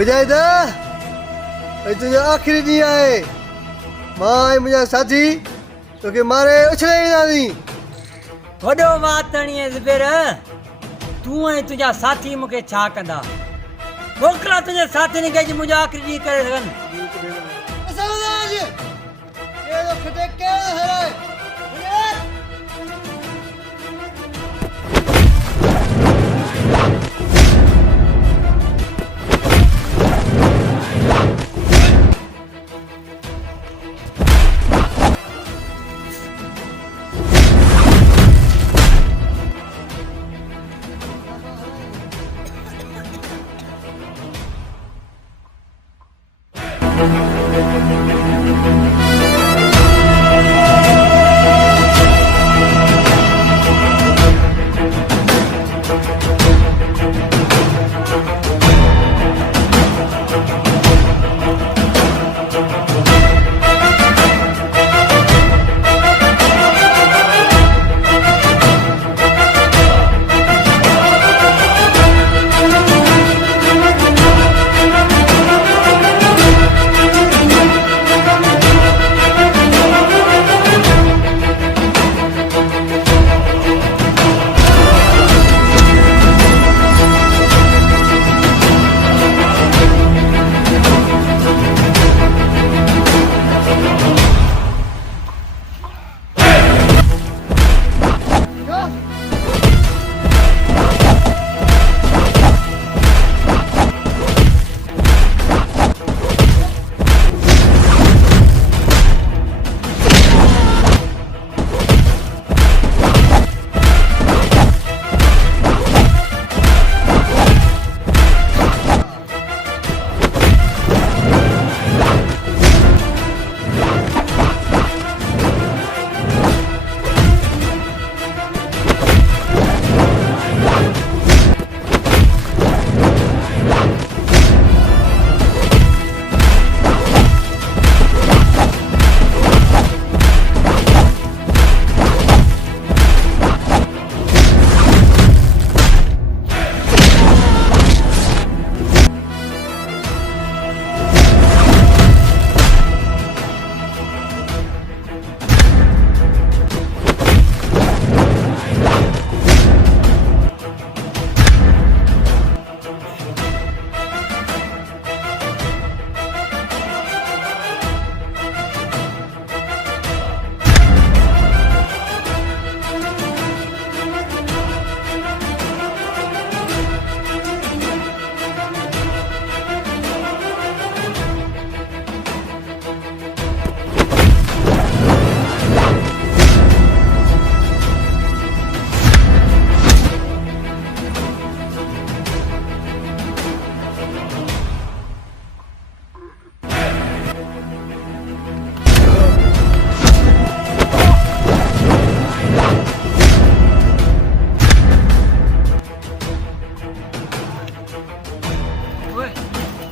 मुजाहिदा तुझा आखिरी ॾींहुं आहे मां ऐं मुंहिंजा साथी तोखे मारे उछले ईंदासीं। वॾो मातणीअ ज़ुबैर तूं ऐं तुंहिंजा साथी मूंखे छा कंदा? मोकिला तुंहिंजे साथियुनि खे अॼु मुंहिंजो आख़िरी ॾींहुं करे सघनि।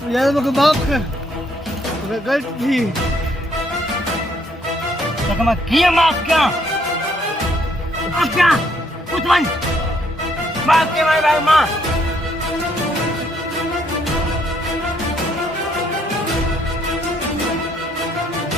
यार मुझे माफ कर, मैं गलती। तो मैं किया माफ क्या? माफ क्या? कुछ मन माफ के भाई भाई माँ